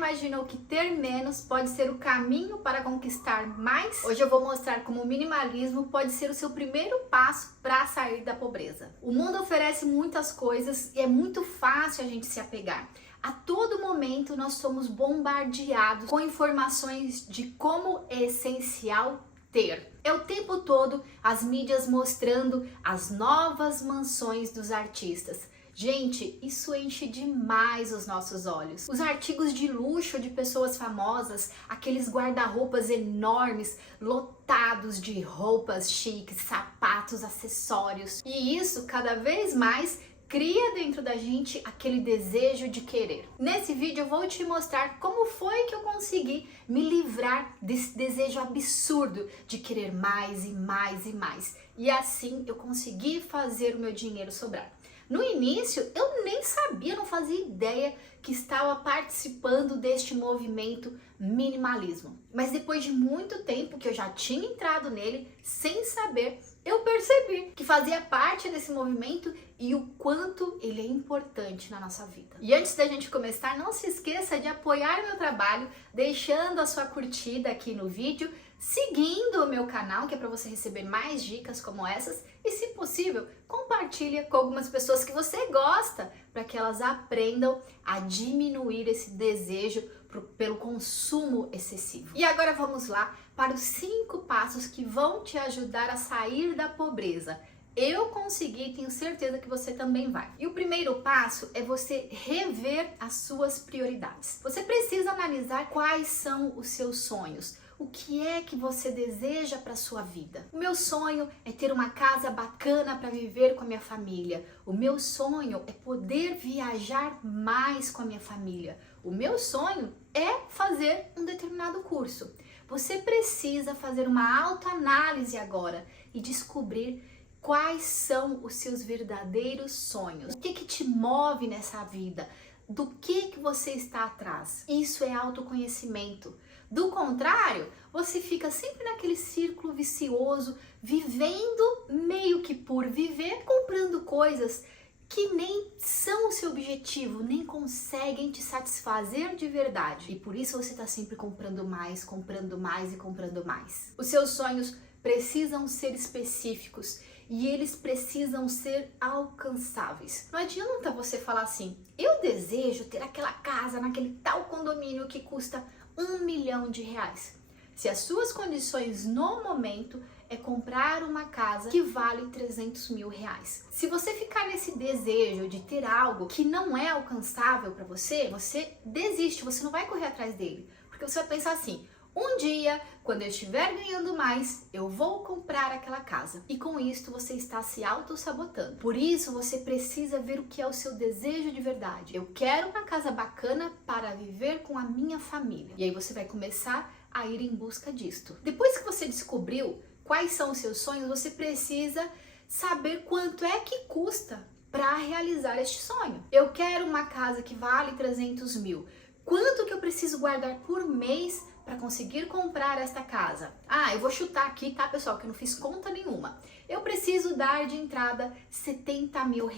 imaginou que ter menos pode ser o caminho para conquistar mais? Hoje eu vou mostrar como o minimalismo pode ser o seu primeiro passo para sair da pobreza. O mundo oferece muitas coisas e é muito fácil a gente se apegar. A todo momento nós somos bombardeados com informações de como é essencial ter. É o tempo todo as mídias mostrando as novas mansões dos artistas. Gente, isso enche demais os nossos olhos. Os artigos de luxo de pessoas famosas, aqueles guarda-roupas enormes, lotados de roupas chiques, sapatos, acessórios. E isso cada vez mais cria dentro da gente aquele desejo de querer. Nesse vídeo eu vou te mostrar como foi que eu consegui me livrar desse desejo absurdo de querer mais e mais e mais. E assim eu consegui fazer o meu dinheiro sobrar. No início, eu nem sabia, não fazia ideia que estava participando deste movimento minimalismo. Mas depois de muito tempo que eu já tinha entrado nele, sem saber, eu percebi que fazia parte desse movimento e o quanto ele é importante na nossa vida. E antes da gente começar, não se esqueça de apoiar meu trabalho, deixando a sua curtida aqui no vídeo, seguindo o meu canal, que é para você receber mais dicas como essas, e se possível, compartilha com algumas pessoas que você gosta, para que elas aprendam a diminuir esse desejo pelo consumo excessivo. E agora vamos lá para os 5 passos que vão te ajudar a sair da pobreza. Eu consegui, tenho certeza que você também vai. E o primeiro passo é você rever as suas prioridades. Você precisa analisar quais são os seus sonhos. O que é que você deseja para sua vida? O meu sonho é ter uma casa bacana para viver com a minha família. O meu sonho é poder viajar mais com a minha família. O meu sonho é fazer um determinado curso. Você precisa fazer uma autoanálise agora e descobrir quais são os seus verdadeiros sonhos. O que te move nessa vida? Do que você está atrás? Isso é autoconhecimento. Do contrário, você fica sempre naquele círculo vicioso, vivendo meio que por viver, comprando coisas que nem são o seu objetivo, nem conseguem te satisfazer de verdade. E por isso você está sempre comprando mais e comprando mais. Os seus sonhos precisam ser específicos e eles precisam ser alcançáveis. Não adianta você falar assim, eu desejo ter aquela casa naquele tal condomínio que custa R$1 milhão. Se as suas condições no momento é comprar uma casa que vale R$300 mil. Se você ficar nesse desejo de ter algo que não é alcançável para você, você desiste, você não vai correr atrás dele. Porque você vai pensar assim, um dia, quando eu estiver ganhando mais, eu vou comprar aquela casa. E com isso você está se auto-sabotando. Por isso você precisa ver o que é o seu desejo de verdade. Eu quero uma casa bacana para viver com a minha família. E aí você vai começar a ir em busca disto. Depois que você descobriu quais são os seus sonhos, você precisa saber quanto é que custa para realizar este sonho. Eu quero uma casa que vale 300 mil. Quanto que eu preciso guardar por mês para conseguir comprar esta casa? Ah, eu vou chutar aqui, tá, pessoal, que eu não fiz conta nenhuma. Eu preciso dar de entrada R$70 mil.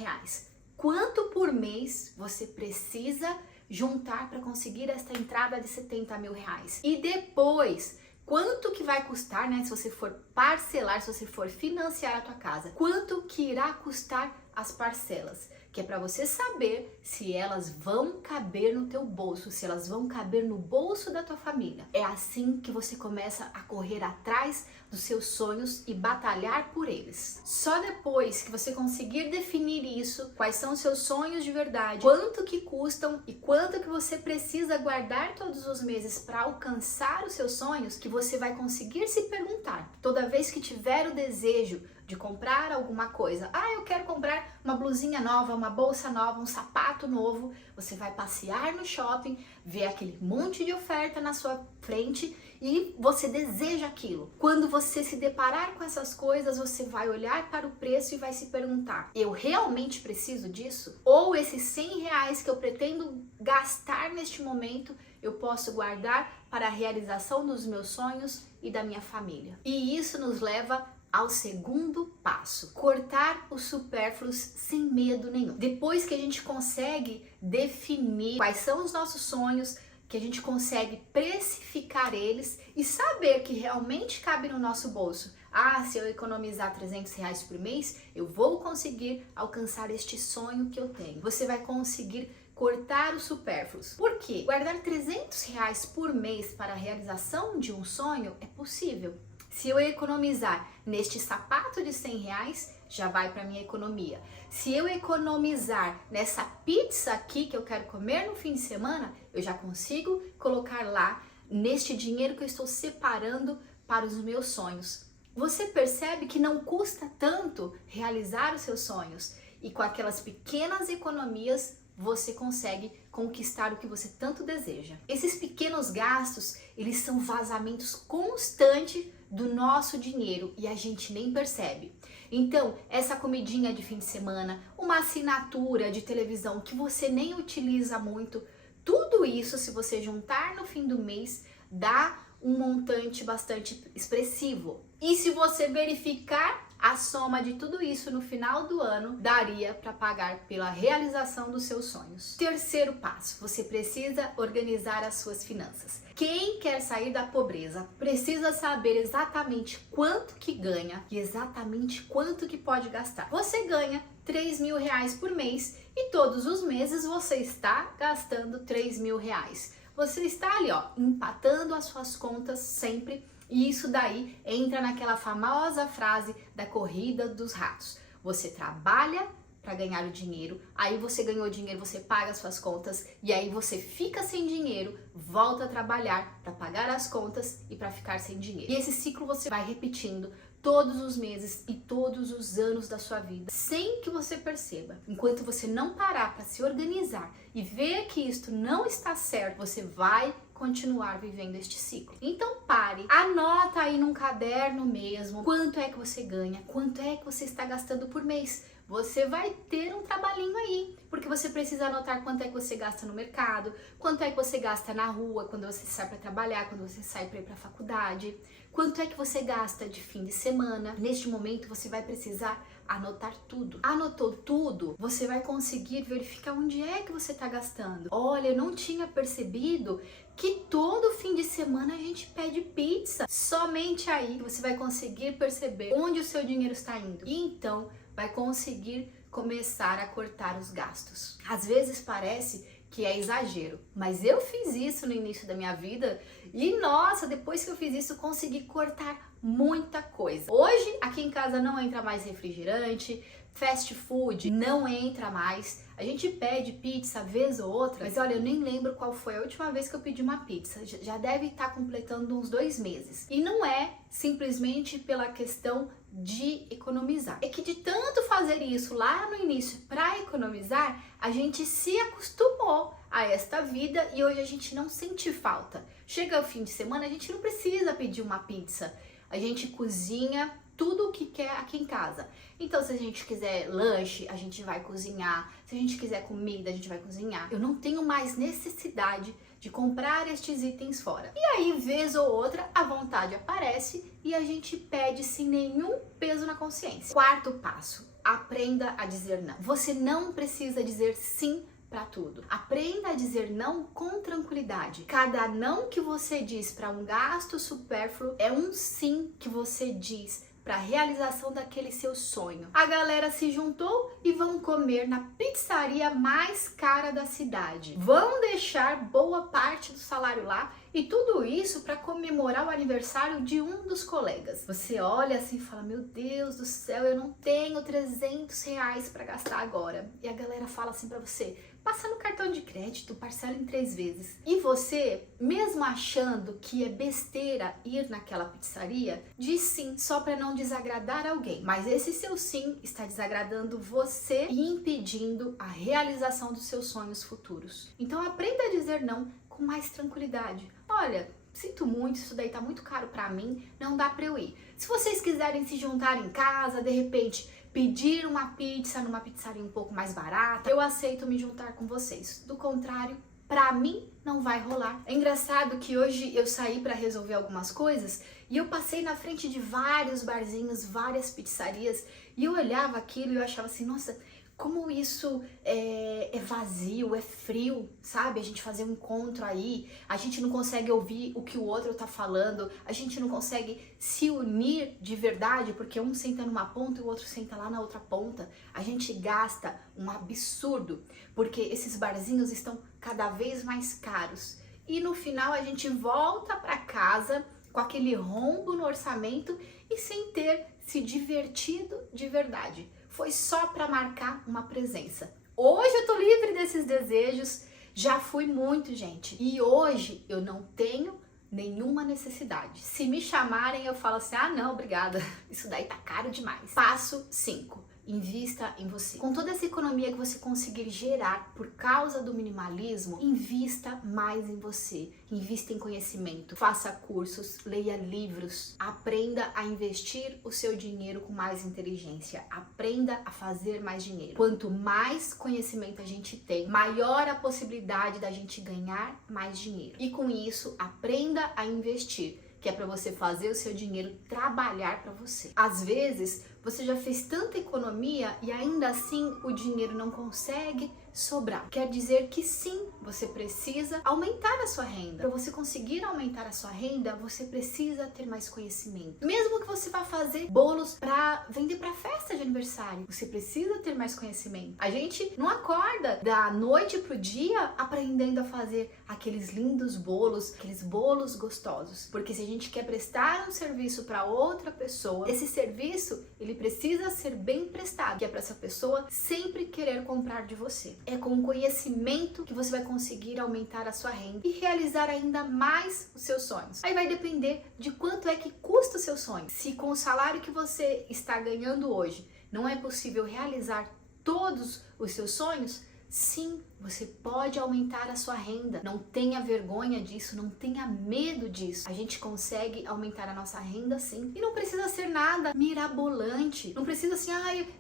Quanto por mês você precisa juntar para conseguir esta entrada de R$70 mil? E depois, quanto que vai custar, né, se você for parcelar, se você for financiar a tua casa? Quanto que irá custar as parcelas? Que é para você saber se elas vão caber no teu bolso, se elas vão caber no bolso da tua família. É assim que você começa a correr atrás dos seus sonhos e batalhar por eles. Só depois que você conseguir definir isso, quais são os seus sonhos de verdade, quanto que custam e quanto que você precisa guardar todos os meses para alcançar os seus sonhos, que você vai conseguir se perguntar, toda vez que tiver o desejo de comprar alguma coisa, eu quero comprar uma blusinha nova, uma bolsa nova, um sapato novo, você vai passear no shopping, ver aquele monte de oferta na sua frente e você deseja aquilo. Quando você se deparar com essas coisas, você vai olhar para o preço e vai se perguntar, eu realmente preciso disso? Ou esses R$100 que eu pretendo gastar neste momento, eu posso guardar para a realização dos meus sonhos e da minha família? E isso nos leva ao segundo passo, cortar os supérfluos sem medo nenhum. Depois que a gente consegue definir quais são os nossos sonhos, que a gente consegue precificar eles e saber que realmente cabe no nosso bolso. Ah, se eu economizar R$300 por mês, eu vou conseguir alcançar este sonho que eu tenho. Você vai conseguir cortar os supérfluos. Por quê? Guardar R$300 por mês para a realização de um sonho é possível. Se eu economizar neste sapato de R$100, já vai para minha economia. Se eu economizar nessa pizza aqui que eu quero comer no fim de semana, eu já consigo colocar lá neste dinheiro que eu estou separando para os meus sonhos. Você percebe que não custa tanto realizar os seus sonhos e com aquelas pequenas economias você consegue conquistar o que você tanto deseja. Esses pequenos gastos, eles são vazamentos constantes do nosso dinheiro e a gente nem percebe. Então, essa comidinha de fim de semana, uma assinatura de televisão que você nem utiliza muito, tudo isso, se você juntar no fim do mês, dá um montante bastante expressivo. E se você verificar a soma de tudo isso no final do ano, daria para pagar pela realização dos seus sonhos. Terceiro passo, você precisa organizar as suas finanças. Quem quer sair da pobreza precisa saber exatamente quanto que ganha e exatamente quanto que pode gastar. Você ganha R$3.000 por mês e todos os meses você está gastando R$3.000. Você está ali, ó, empatando as suas contas sempre. E isso daí entra naquela famosa frase da corrida dos ratos. Você trabalha para ganhar o dinheiro, aí você ganhou dinheiro, você paga as suas contas e aí você fica sem dinheiro, volta a trabalhar para pagar as contas e para ficar sem dinheiro. E esse ciclo você vai repetindo todos os meses e todos os anos da sua vida, sem que você perceba. Enquanto você não parar para se organizar e ver que isto não está certo, você vai continuar vivendo este ciclo. Então pare, anota aí num caderno mesmo quanto é que você ganha, quanto é que você está gastando por mês. Você vai ter um trabalhinho aí, porque você precisa anotar quanto é que você gasta no mercado, quanto é que você gasta na rua, quando você sai para trabalhar, quando você sai para ir para a faculdade, quanto é que você gasta de fim de semana. Neste momento você vai precisar anotar tudo. Anotou tudo, você vai conseguir verificar onde é que você está gastando. Olha, eu não tinha percebido que todo fim de semana a gente pede pizza. Somente aí você vai conseguir perceber onde o seu dinheiro está indo. E então vai conseguir começar a cortar os gastos. Às vezes parece que é exagero, mas eu fiz isso no início da minha vida e nossa, depois que eu fiz isso, consegui cortar muita coisa. Hoje, aqui em casa não entra mais refrigerante, fast food não entra mais. A gente pede pizza vez ou outra, mas olha, eu nem lembro qual foi a última vez que eu pedi uma pizza. Já deve estar completando uns 2 meses. E não é simplesmente pela questão de economizar. É que de tanto fazer isso lá no início para economizar, a gente se acostumou a esta vida e hoje a gente não sente falta. Chega o fim de semana, a gente não precisa pedir uma pizza. A gente cozinha tudo o que quer aqui em casa. Então, se a gente quiser lanche, a gente vai cozinhar. Se a gente quiser comida, a gente vai cozinhar. Eu não tenho mais necessidade de comprar estes itens fora. E aí, vez ou outra, a vontade aparece e a gente pede sem nenhum peso na consciência. Quarto passo, aprenda a dizer não. Você não precisa dizer sim para tudo. Aprenda a dizer não com tranquilidade. Cada não que você diz para um gasto supérfluo é um sim que você diz para a realização daquele seu sonho. A galera se juntou e vão comer na pizzaria mais cara da cidade. Vão deixar boa parte do salário lá e tudo isso para comemorar o aniversário de um dos colegas. Você olha assim e fala, meu Deus do céu, eu não tenho R$300 para gastar agora. E a galera fala assim para você, passa no cartão de crédito, parcela em 3 vezes. E você, mesmo achando que é besteira ir naquela pizzaria, diz sim, só para não desagradar alguém. Mas esse seu sim está desagradando você e impedindo a realização dos seus sonhos futuros. Então aprenda a dizer não com mais tranquilidade. Olha, sinto muito, isso daí tá muito caro pra mim, não dá pra eu ir. Se vocês quiserem se juntar em casa, de repente pedir uma pizza numa pizzaria um pouco mais barata, eu aceito me juntar com vocês. Do contrário, pra mim não vai rolar. É engraçado que hoje eu saí pra resolver algumas coisas e eu passei na frente de vários barzinhos, várias pizzarias e eu olhava aquilo e eu achava assim, nossa, como isso é vazio, é frio, sabe? A gente fazer um encontro aí, a gente não consegue ouvir o que o outro tá falando, a gente não consegue se unir de verdade, porque um senta numa ponta e o outro senta lá na outra ponta. A gente gasta um absurdo, porque esses barzinhos estão cada vez mais caros. E no final a gente volta para casa com aquele rombo no orçamento e sem ter se divertido de verdade. Foi só para marcar uma presença. Hoje eu tô livre desses desejos, já fui muito, gente. E hoje eu não tenho nenhuma necessidade. Se me chamarem, eu falo assim, ah não, obrigada, isso daí tá caro demais. Passo 5. Invista em você. Com toda essa economia que você conseguir gerar por causa do minimalismo, invista mais em você. Invista em conhecimento, faça cursos, leia livros, aprenda a investir o seu dinheiro com mais inteligência, aprenda a fazer mais dinheiro. Quanto mais conhecimento a gente tem, maior a possibilidade da gente ganhar mais dinheiro. E com isso, aprenda a investir, que é para você fazer o seu dinheiro trabalhar para você. Às vezes, você já fez tanta economia e ainda assim o dinheiro não consegue sobrar. Quer dizer que sim, você precisa aumentar a sua renda. Para você conseguir aumentar a sua renda, você precisa ter mais conhecimento. Mesmo que você vá fazer bolos para vender para festa de aniversário, você precisa ter mais conhecimento. A gente não acorda da noite pro dia aprendendo a fazer aqueles lindos bolos, aqueles bolos gostosos. Porque se a gente quer prestar um serviço para outra pessoa, esse serviço ele precisa ser bem prestado, que é para essa pessoa sempre querer comprar de você. É com o conhecimento que você vai conseguir aumentar a sua renda e realizar ainda mais os seus sonhos. Aí vai depender de quanto é que custa o seu sonho. Se com o salário que você está ganhando hoje não é possível realizar todos os seus sonhos, sim, você pode aumentar a sua renda. Não tenha vergonha disso, não tenha medo disso. A gente consegue aumentar a nossa renda sim. E não precisa ser nada mirabolante. Não precisa assim,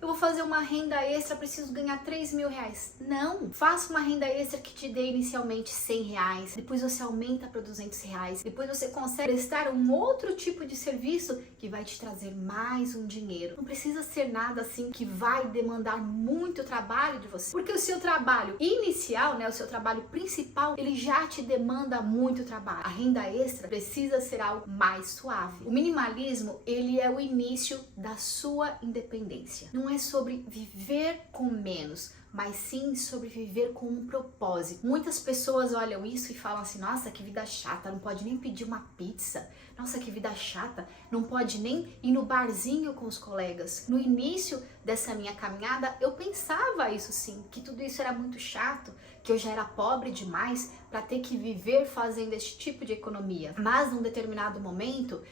eu vou fazer uma renda extra, preciso ganhar 3 mil reais. Não, faça uma renda extra que te dê inicialmente 100 reais. Depois você aumenta para 200 reais. Depois você consegue prestar um outro tipo de serviço que vai te trazer mais um dinheiro. Não precisa ser nada assim que vai demandar muito trabalho de você. Porque o seu trabalho inicial, o seu trabalho principal, ele já te demanda muito trabalho. A renda extra precisa ser algo mais suave. O minimalismo, ele é o início da sua independência. Não é sobre viver com menos, mas sim sobre viver com um propósito. Muitas pessoas olham isso e falam assim, nossa, que vida chata, não pode nem pedir uma pizza. Nossa, que vida chata, não pode nem ir no barzinho com os colegas. No início dessa minha caminhada, eu pensava isso sim, que tudo isso era muito chato, que eu já era pobre demais para ter que viver fazendo esse tipo de economia. Mas num determinado momento,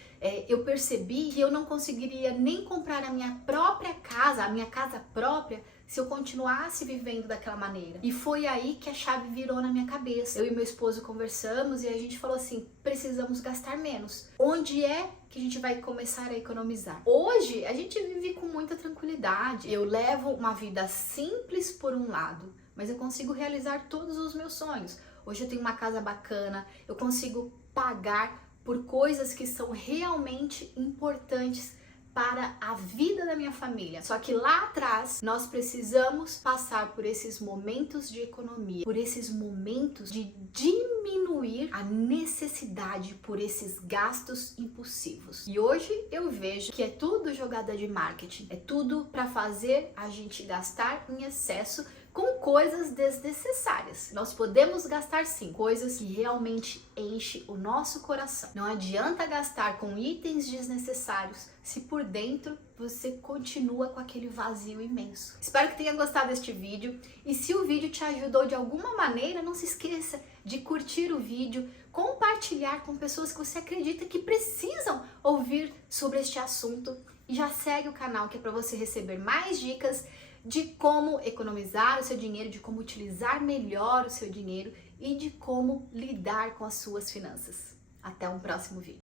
eu percebi que eu não conseguiria nem comprar a minha própria casa, a minha casa própria, se eu continuasse vivendo daquela maneira. E foi aí que a chave virou na minha cabeça. Eu e meu esposo conversamos e a gente falou assim, precisamos gastar menos. Onde é que a gente vai começar a economizar? Hoje, a gente vive com muita tranquilidade. Eu levo uma vida simples por um lado, mas eu consigo realizar todos os meus sonhos. Hoje eu tenho uma casa bacana, eu consigo pagar por coisas que são realmente importantes para a vida da minha família. Só que lá atrás nós precisamos passar por esses momentos de economia, por esses momentos de diminuir a necessidade por esses gastos impulsivos. E hoje eu vejo que é tudo jogada de marketing, é tudo para fazer a gente gastar em excesso com coisas desnecessárias. Nós podemos gastar sim, coisas que realmente enchem o nosso coração. Não adianta gastar com itens desnecessários se por dentro você continua com aquele vazio imenso. Espero que tenha gostado deste vídeo e se o vídeo te ajudou de alguma maneira, não se esqueça de curtir o vídeo, compartilhar com pessoas que você acredita que precisam ouvir sobre este assunto e já segue o canal que é para você receber mais dicas de como economizar o seu dinheiro, de como utilizar melhor o seu dinheiro e de como lidar com as suas finanças. Até um próximo vídeo.